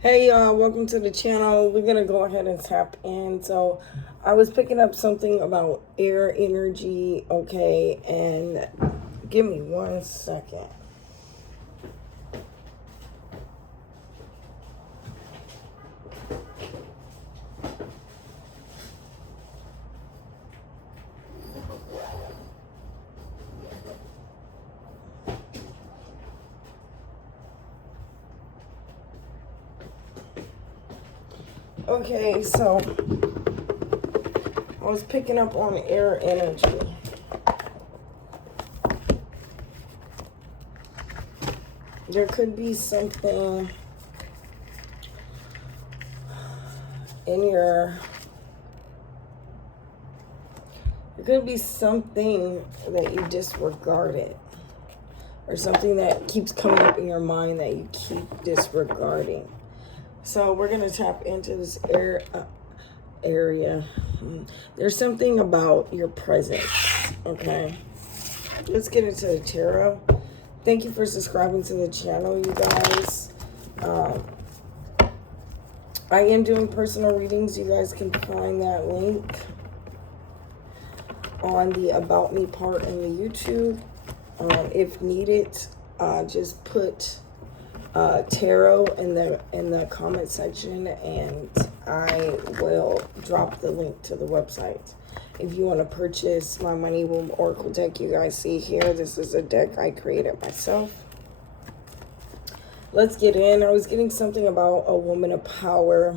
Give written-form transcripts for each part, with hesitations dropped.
Hey y'all, welcome to the channel. We're gonna go ahead and tap in. So I was picking up something about air energy, okay, and give me 1 second. Okay, so I was picking up on air energy. There could be something in your there could be something that you disregarded, or something that keeps coming up in your mind that you keep disregarding. So we're gonna tap into this area. There's something about your presence. Okay, let's get into the tarot. Thank you for subscribing to the channel, you guys. I am doing personal readings. You guys can find that link on the About Me part in the YouTube. If needed, just put tarot in the comment section, and I will drop the link to the website. If you want to purchase my Money Womb Oracle deck, you guys see here, this is a deck I created myself. Let's get in. I was getting something about a woman of power,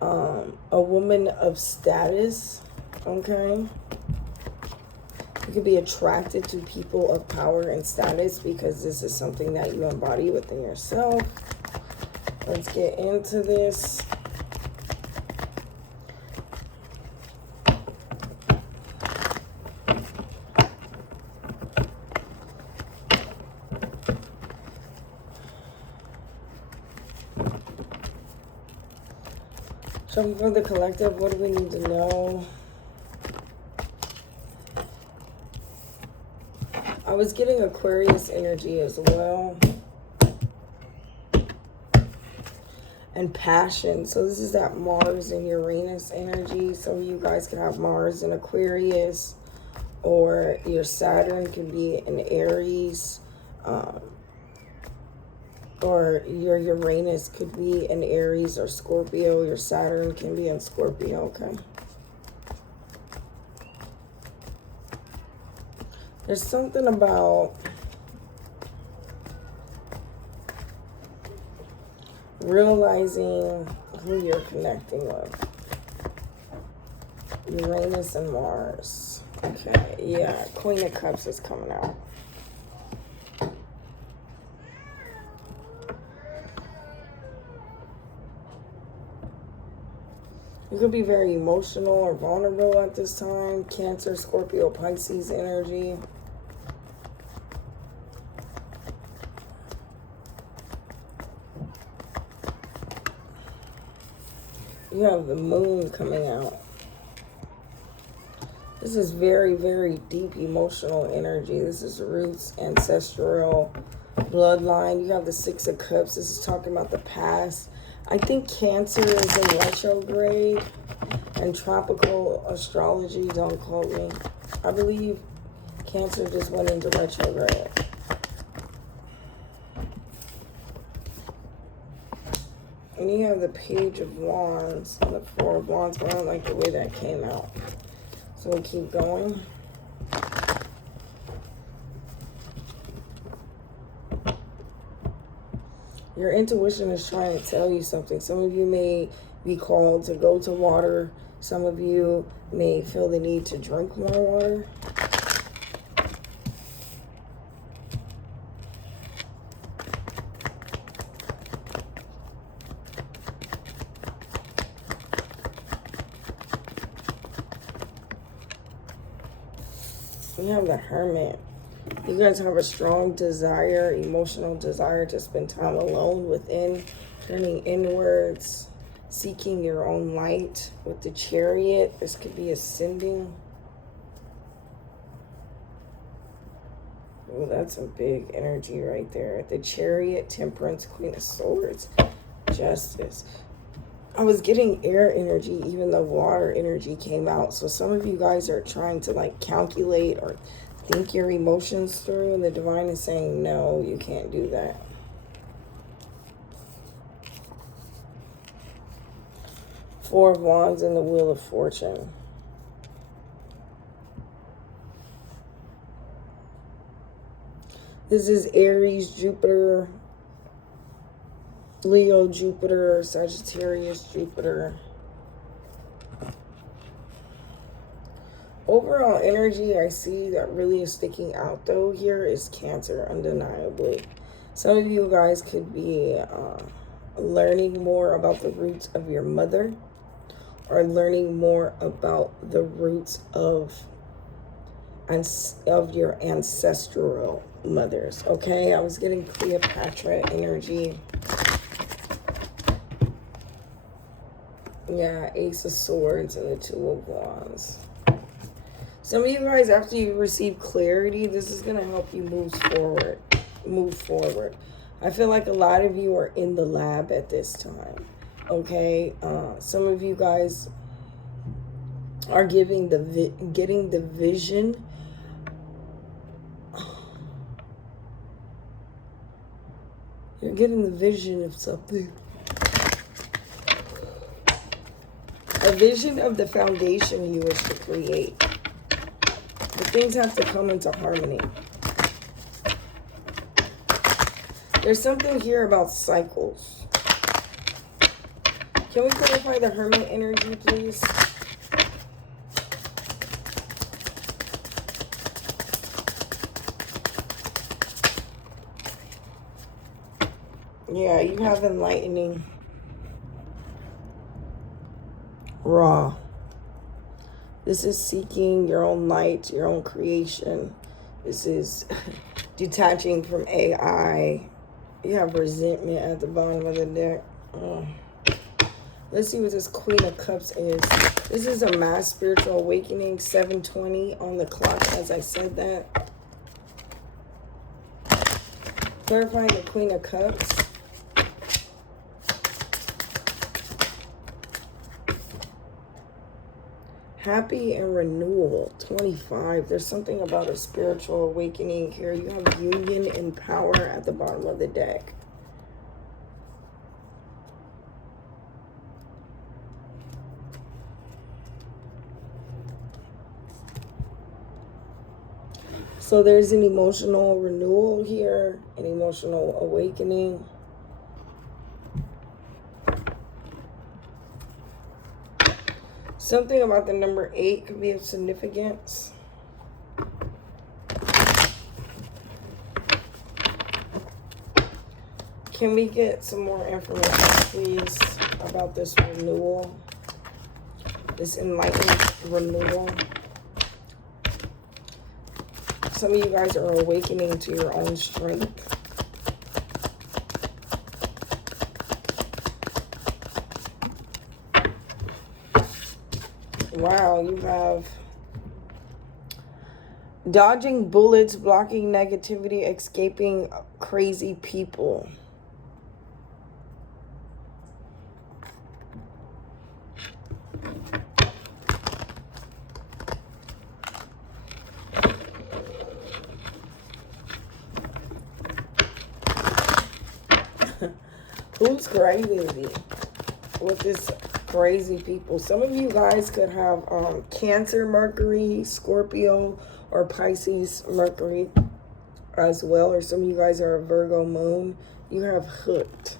a woman of status. Okay, you could be attracted to people of power and status because this is something that you embody within yourself. Let's get into this. So for the collective, what do we need to know? I was getting Aquarius energy as well. And passion. So this is that Mars and Uranus energy. So you guys can have Mars in Aquarius, or your Saturn can be in Aries, or your Uranus could be in Aries or Scorpio. Your Saturn can be in Scorpio, okay? There's something about realizing who you're connecting with. Uranus and Mars. Okay, yeah, Queen of Cups is coming out. You could be very emotional or vulnerable at this time. Cancer, Scorpio, Pisces energy. You have the Moon coming out. This is very, very deep emotional energy. This is roots, ancestral, bloodline. You have the Six of Cups. This is talking about the past. I think Cancer is in retrograde, and tropical astrology, don't quote me. I believe Cancer just went into retrograde. And you have the Page of Wands and the Four of Wands, but I don't like the way that came out. So we'll keep going. Your intuition is trying to tell you something. Some of you may be called to go to water. Some of you may feel the need to drink more water. You have the Hermit. You guys have a strong desire, emotional desire to spend time alone within, turning inwards, seeking your own light. With the Chariot, this could be ascending. Oh, that's a big energy right there. The Chariot, Temperance, Queen of Swords, Justice. I was getting air energy, even though water energy came out. So some of you guys are trying to like calculate or think your emotions through, and the divine is saying, no, you can't do that. Four of Wands and the Wheel of Fortune. This is Aries, Jupiter, Leo, Jupiter, Sagittarius, Jupiter. Overall energy I see that really is sticking out though here is Cancer, undeniably. Some of you guys could be learning more about the roots of your mother, or learning more about the roots of your ancestral mothers. Okay, I was getting Cleopatra energy. Yeah, Ace of Swords and the Two of Wands. Some of you guys, after you receive clarity, this is going to help you move forward. I feel like a lot of you are in the lab at this time. Okay, some of you guys are getting the vision. You're getting the vision of something. A vision of the foundation you wish to create. But things have to come into harmony. There's something here about cycles. Can we clarify the Hermit energy, please? Yeah, you have enlightening. Raw. This is seeking your own light, your own creation. This is detaching from AI. You have resentment at the bottom of the deck. Let's see what this Queen of Cups is. This is a mass spiritual awakening, 7:20 on the clock, as I said that. Clarifying the Queen of Cups. Happy and renewal, 25. There's something about a spiritual awakening here. You have union and power at the bottom of the deck. So there's an emotional renewal here, an emotional awakening. Something about the number 8 could be of significance. Can we get some more information, please, about this renewal? This enlightened renewal. Some of you guys are awakening to your own strength. Wow, you have dodging bullets, blocking negativity, escaping crazy people. Who's crazy with this crazy people? Some of you guys could have Cancer Mercury, Scorpio, or Pisces Mercury as well. Or some of you guys are a Virgo moon. You have hooked.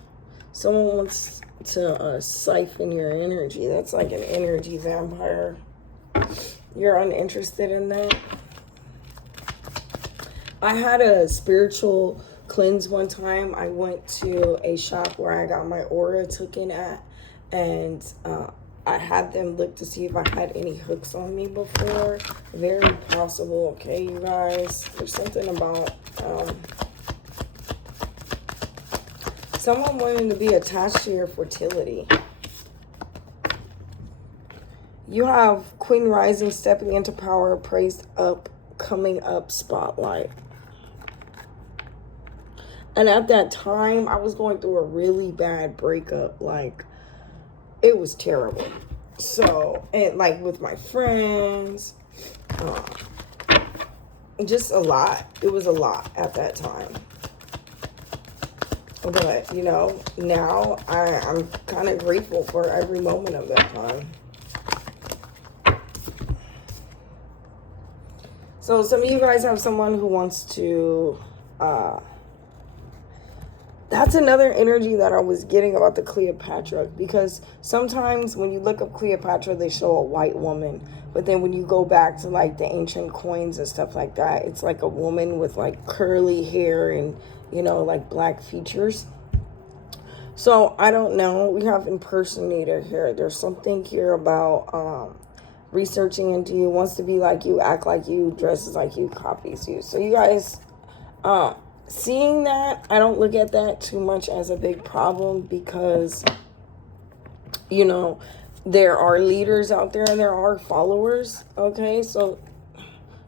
Someone wants to siphon your energy. That's like an energy vampire. You're uninterested in that. I had a spiritual cleanse one time. I went to a shop where I got my aura taken at, and I had them look to see if I had any hooks on me before. Very possible, okay, you guys? There's something about someone wanting to be attached to your fertility. You have Queen Rising stepping into power, praised up, coming up spotlight. And at that time, I was going through a really bad breakup. Like, it was terrible. So, and like with my friends, just a lot. It was a lot at that time. But, you know, now I'm kind of grateful for every moment of that time. So some of you guys have someone who wants to, that's another energy that I was getting about the Cleopatra, because sometimes when you look up Cleopatra, they show a white woman. But then when you go back to like the ancient coins and stuff like that, it's like a woman with like curly hair and, you know, like black features. So I don't know. We have impersonator here. There's something here about researching into you, wants to be like you, act like you, dresses like you, copies you. So you guys, seeing that, I don't look at that too much as a big problem, because, you know, there are leaders out there and there are followers. Okay, so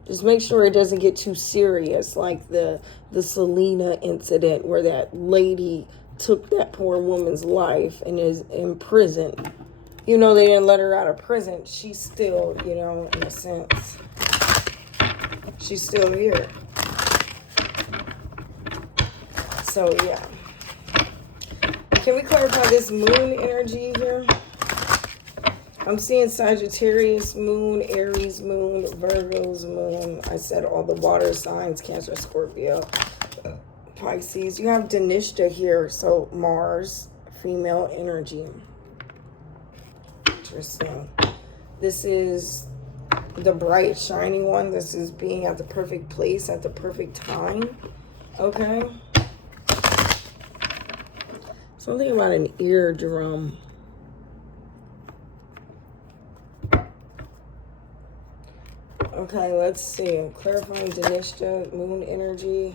just make sure it doesn't get too serious, like the Selena incident where that lady took that poor woman's life and is in prison. You know, they didn't let her out of prison. She's still, you know, in a sense, she's still here. So, yeah. Can we clarify this moon energy here? I'm seeing Sagittarius moon, Aries moon, Virgo's moon. I said all the water signs, Cancer, Scorpio, Pisces. You have Dhanishta here, so Mars, female energy. Interesting. This is the bright, shiny one. This is being at the perfect place at the perfect time. Okay. Something about an eardrum. Okay, let's see. Clarifying Dhanishta, moon energy.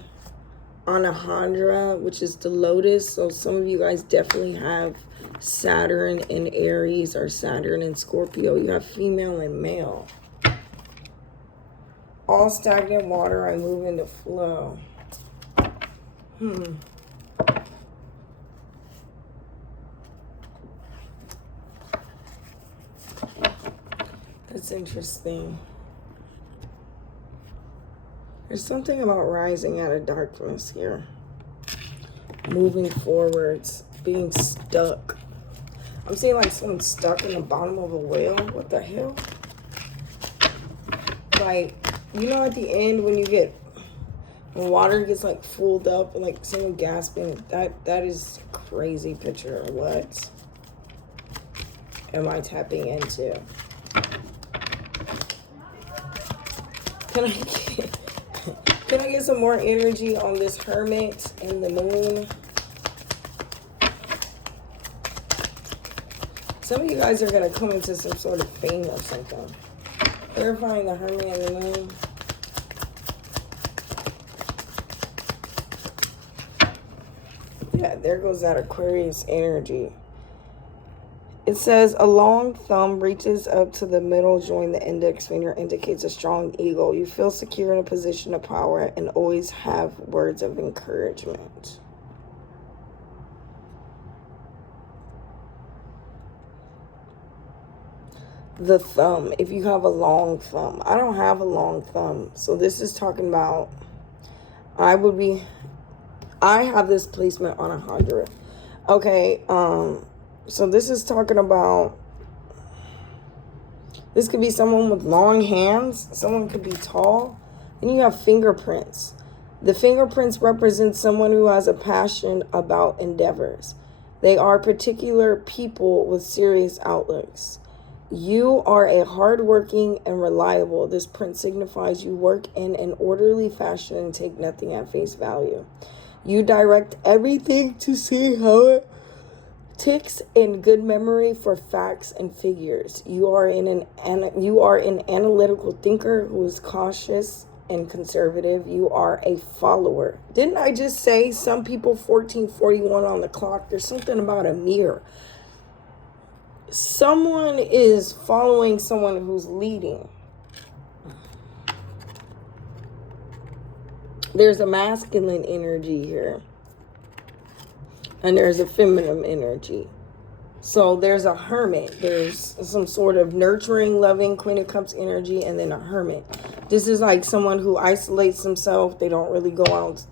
Anahandra, which is the lotus. So some of you guys definitely have Saturn in Aries or Saturn in Scorpio. You have female and male. All stagnant water, I move into flow. That's interesting. There's something about rising out of darkness here. Moving forwards. Being stuck. I'm seeing like someone stuck in the bottom of a whale. What the hell? Like, you know, at the end when water gets like filled up and like someone gasping, that is a crazy picture. What am I tapping into? Can I get some more energy on this Hermit and the moon? Some of you guys are going to come into some sort of fame or something. Clarifying the Hermit and the moon. Yeah, there goes that Aquarius energy. It says a long thumb reaches up to the middle, join the index finger, indicates a strong ego. You feel secure in a position of power and always have words of encouragement. The thumb, if you have a long thumb. I don't have a long thumb. So this is talking about, I have this placement on 100. Okay, so this is talking about, this could be someone with long hands. Someone could be tall. And you have fingerprints. The fingerprints represent someone who has a passion about endeavors. They are particular people with serious outlooks. You are a hardworking and reliable. This print signifies you work in an orderly fashion and take nothing at face value. You direct everything to see how it ticks in good memory for facts and figures. You are an analytical thinker who is cautious and conservative. You are a follower. Didn't I just say some people 1441 on the clock? There's something about a mirror. Someone is following someone who's leading. There's a masculine energy here. And there's a feminine energy. So there's a hermit. There's some sort of nurturing, loving Queen of Cups energy, and then a hermit. This is like someone who isolates themselves. They don't really go out.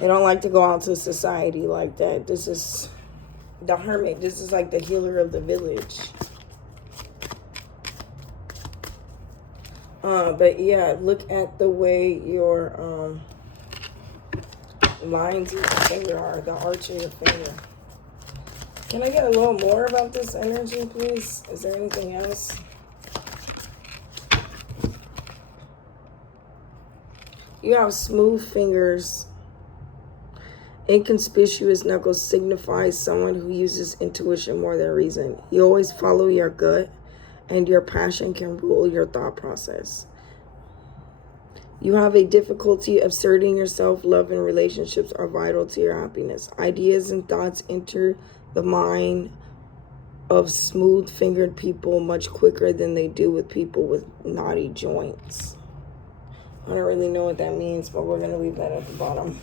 They don't like to go out to society like that. This is the hermit. This is like the healer of the village. But yeah, look at the way your lines of your finger are, the arch of your finger. Can I get a little more about this energy, please? Is there anything else? You have smooth fingers. Inconspicuous knuckles signifies someone who uses intuition more than reason. You always follow your gut, and your passion can rule your thought process. You have a difficulty asserting yourself. Love and relationships are vital to your happiness. Ideas and thoughts enter the mind of smooth-fingered people much quicker than they do with people with knotty joints. I don't really know what that means, but we're going to leave that at the bottom.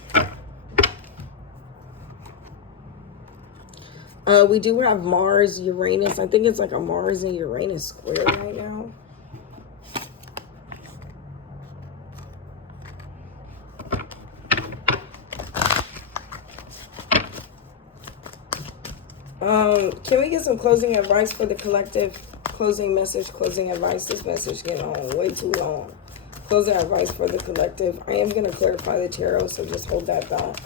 We do have Mars, Uranus. I think it's like a Mars and Uranus square right now. Can we get some closing advice for the collective? Closing message, closing advice. This message is getting on way too long. Closing advice for the collective. I am going to clarify the tarot, so just hold that thought.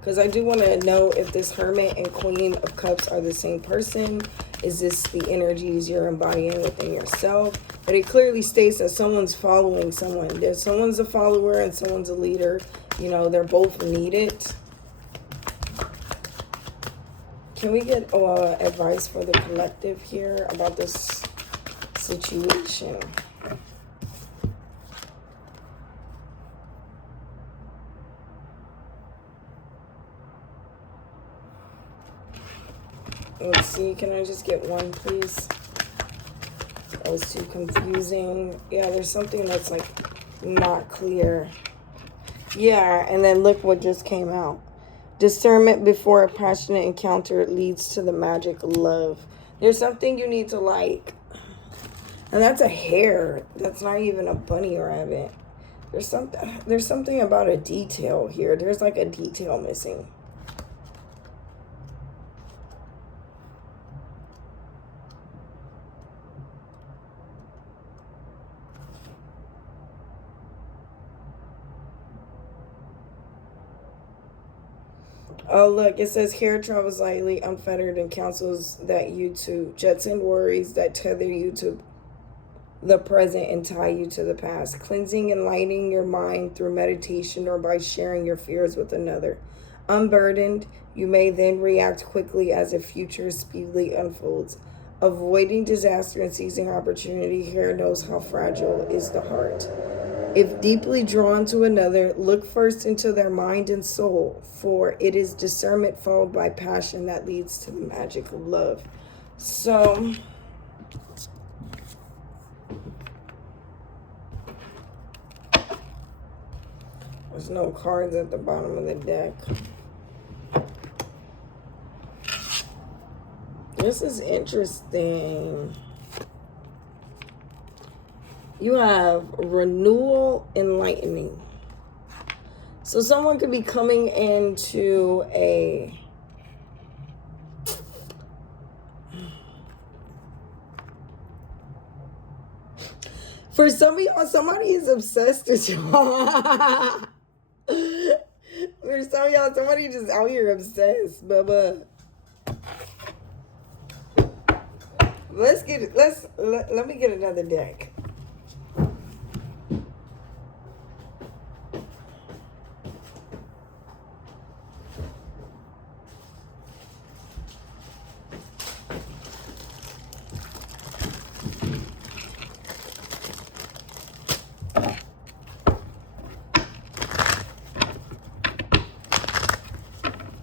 Because I do want to know if this Hermit and Queen of Cups are the same person. Is this the energies you're embodying within yourself? But it clearly states that someone's following someone. Someone's a follower and someone's a leader. You know, they're both needed. Can we get advice for the collective here about this situation? Let's see, can I just get one, please? That was too confusing. Yeah, there's something that's like not clear. Yeah, and then look what just came out. Discernment before a passionate encounter leads to the magic of love. There's something you need to like. And that's a hare. That's not even a bunny rabbit. There's something about a detail here. There's like a detail missing. Oh, look, it says here travels lightly, unfettered, and counsels that you to jettison worries that tether you to the present and tie you to the past. Cleansing and lighting your mind through meditation or by sharing your fears with another. Unburdened, you may then react quickly as the future speedily unfolds. Avoiding disaster and seizing opportunity here knows how fragile is the heart. If deeply drawn to another, look first into their mind and soul, for it is discernment followed by passion that leads to the magic of love. So, there's no cards at the bottom of the deck. This is interesting. You have renewal, enlightening. So someone could be coming into a for some of y'all, somebody is obsessed with you. For some of y'all, somebody just out here obsessed, bubba. Let me get another deck.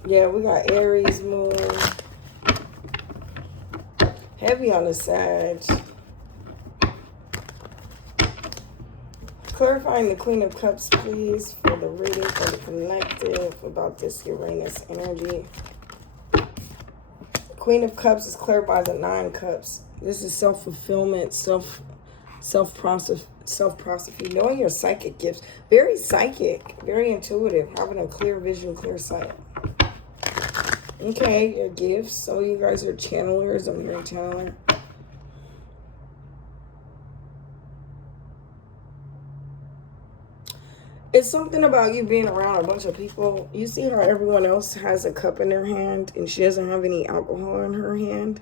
Yeah, we got Aries moon. Heavy on the Sag. Clarifying the Queen of Cups, please, for the reading for the collective about this Uranus energy. Queen of Cups is cleared by the 9 Cups. This is self-fulfillment, self-prosecute, knowing your psychic gifts. Very psychic, very intuitive, having a clear vision, clear sight. Okay, your gifts. So you guys are channelers. I'm hearing channeler. It's something about you being around a bunch of people. You see how everyone else has a cup in their hand and she doesn't have any alcohol in her hand?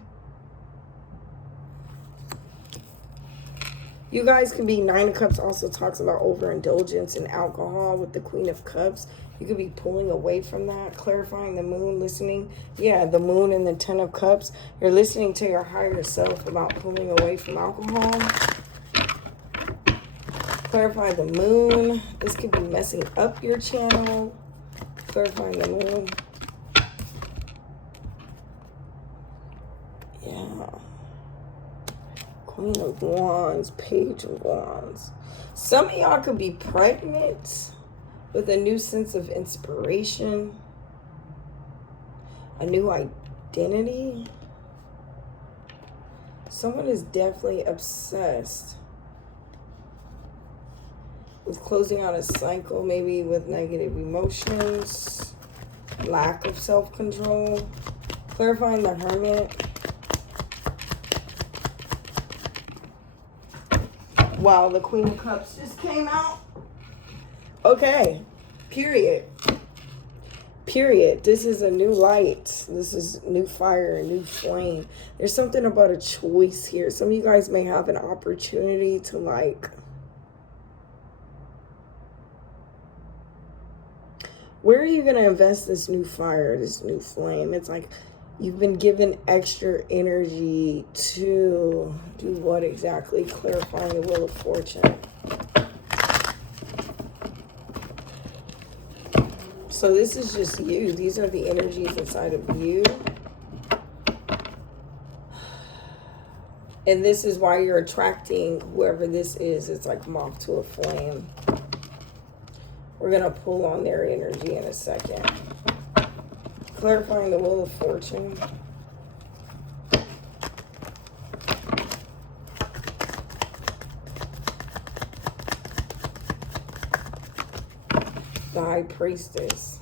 You guys can be, 9 of Cups also talks about overindulgence in alcohol with the Queen of Cups. You could be pulling away from that, clarifying the moon, listening. Yeah, the moon and the 10 of Cups. You're listening to your higher self about pulling away from alcohol. Clarify the moon. This could be messing up your channel. Clarifying the moon. Yeah. Queen of Wands, Page of Wands. Some of y'all could be pregnant with a new sense of inspiration, a new identity. Someone is definitely obsessed with closing out a cycle, maybe with negative emotions, lack of self-control. Clarifying the Hermit. Wow, the Queen of Cups just came out. Okay, period. Period. This is a new light. This is new fire, a new flame. There's something about a choice here. Some of you guys may have an opportunity to like, where are you going to invest this new fire, this new flame? It's like you've been given extra energy to do what exactly? Clarifying the Wheel of Fortune. So this is just you. These are the energies inside of you. And this is why you're attracting whoever this is. It's like moth to a flame. We're going to pull on their energy in a second. Clarifying the Wheel of Fortune. The High Priestess.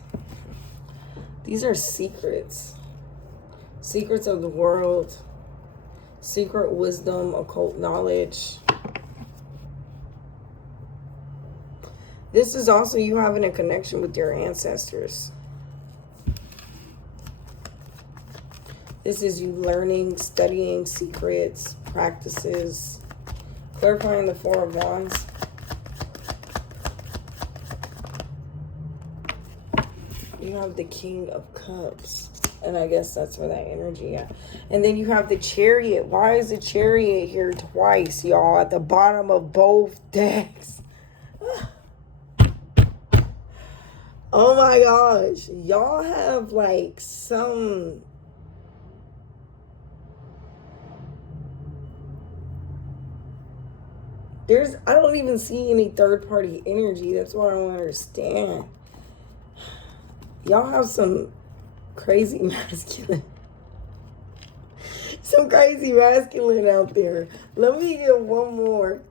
These are secrets. Secrets of the world. Secret wisdom, occult knowledge. This is also you having a connection with your ancestors. This is you learning, studying secrets, practices. Clarifying the Four of Wands. You have the King of Cups. And I guess that's where that energy at. And then you have the Chariot. Why is the Chariot here twice, y'all? At the bottom of both decks. Oh my gosh. Y'all have like some... I don't even see any third-party energy. That's what I don't understand. Y'all have some crazy masculine. Some crazy masculine out there. Let me get one more.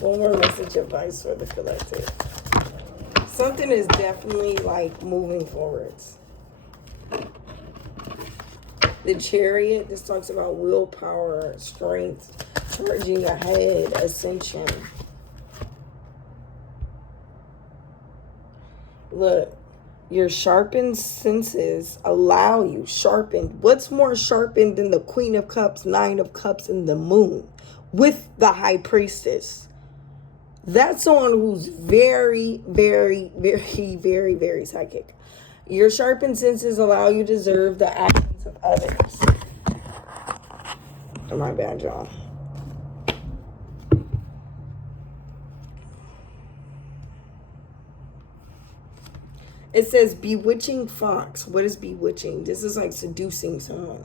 One more message advice for the collective. Something is definitely like moving forwards. The Chariot, this talks about willpower, strength, charging ahead, ascension. Look, your sharpened senses allow you, sharpened. What's more sharpened than the Queen of Cups, 9 of Cups, and the Moon with the High Priestess? That's someone who's very, very, very, very, very psychic. Your sharpened senses allow you to observe the actions of others. Oh, my bad, y'all. It says bewitching fox. What is bewitching? This is like seducing someone.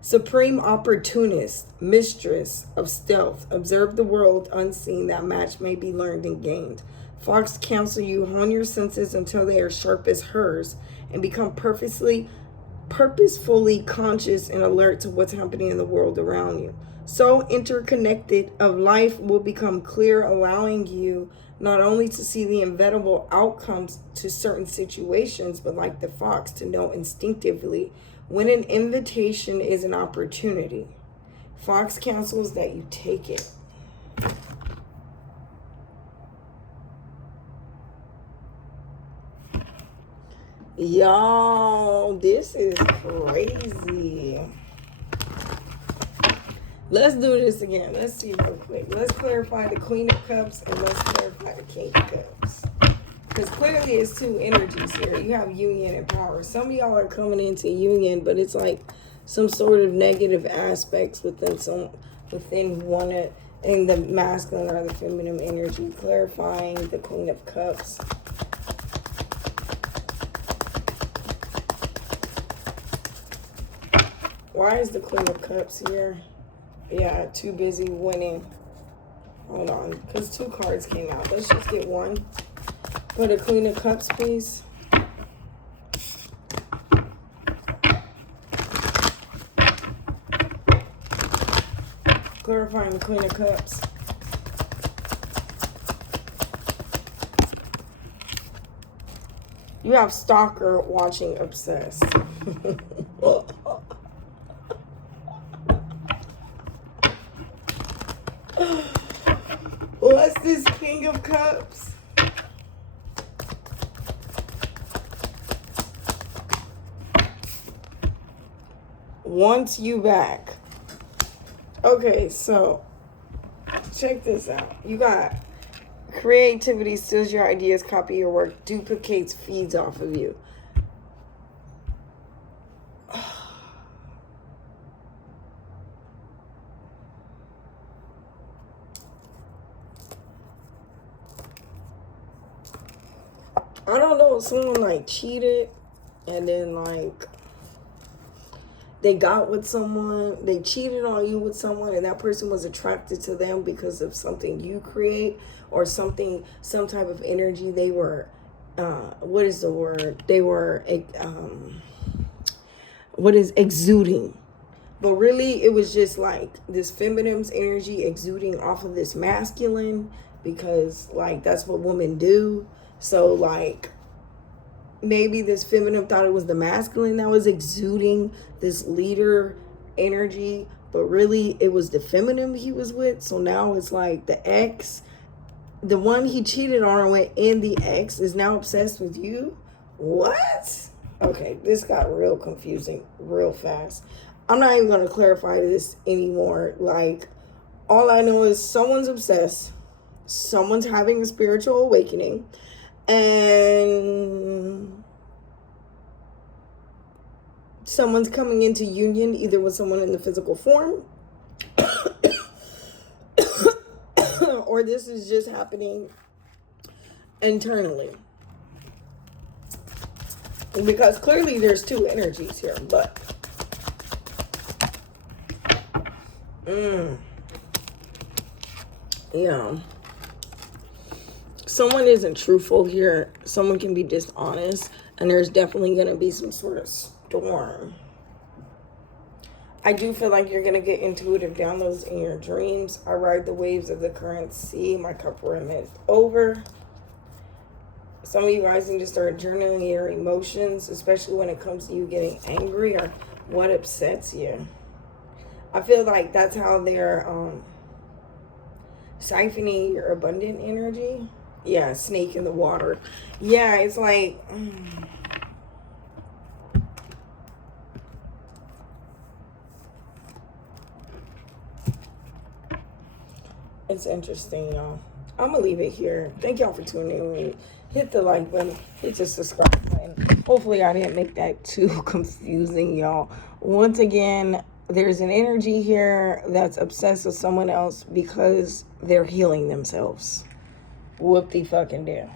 Supreme opportunist, mistress of stealth. Observe the world unseen, that match may be learned and gained. Fox counsel you hone your senses until they are sharp as hers and become purposefully conscious and alert to what's happening in the world around you. So interconnected of life will become clear, allowing you not only to see the inevitable outcomes to certain situations, but like the fox, to know instinctively when an invitation is an opportunity. Fox counsels that you take it. Y'all, this is crazy. Let's do this again. Let's see real quick. Let's clarify the Queen of Cups and let's clarify the King of Cups. Because clearly it's two energies here. You have union and power. Some of y'all are coming into union, but it's like some sort of negative aspects within one in the masculine or the feminine energy. Clarifying the Queen of Cups. Why is the Queen of Cups here? Yeah, too busy winning. Hold on, because two cards came out. Let's just get one. For the Queen of Cups, please. Clarifying the Queen of Cups. You have stalker watching obsessed. What's this King of Cups? Wants you back. Okay, so check this out. You got creativity steals your ideas, copy your work, duplicates, feeds off of you. I don't know, someone like cheated and then like they got with someone, they cheated on you with someone and that person was attracted to them because of something you create or some type of energy they were, what is the word? They were, exuding. But really it was just like this feminine's energy exuding off of this masculine because like that's what women do. So like maybe this feminine thought it was the masculine that was exuding this leader energy, but really it was the feminine he was with. So now it's like the ex, the one he cheated on with, and the ex is now obsessed with you. What? Okay, this got real confusing real fast. I'm not even going to clarify this anymore. Like, all I know is someone's obsessed, someone's having a spiritual awakening, and someone's coming into union either with someone in the physical form or this is just happening internally. Because clearly there's two energies here, but yeah. Someone isn't truthful here. Someone can be dishonest. And there's definitely going to be some sort of storm. I do feel like you're going to get intuitive downloads in your dreams. I ride the waves of the current sea. My cup runneth over. Some of you guys need to start journaling your emotions, especially when it comes to you getting angry or what upsets you. I feel like that's how they're siphoning your abundant energy. Yeah, snake in the water. Yeah, it's like... It's interesting, y'all. I'm going to leave it here. Thank y'all for tuning in. Hit the like button. Hit the subscribe button. Hopefully I didn't make that too confusing, y'all. Once again, there's an energy here that's obsessed with someone else because they're healing themselves. Whoop-de-fucking-do.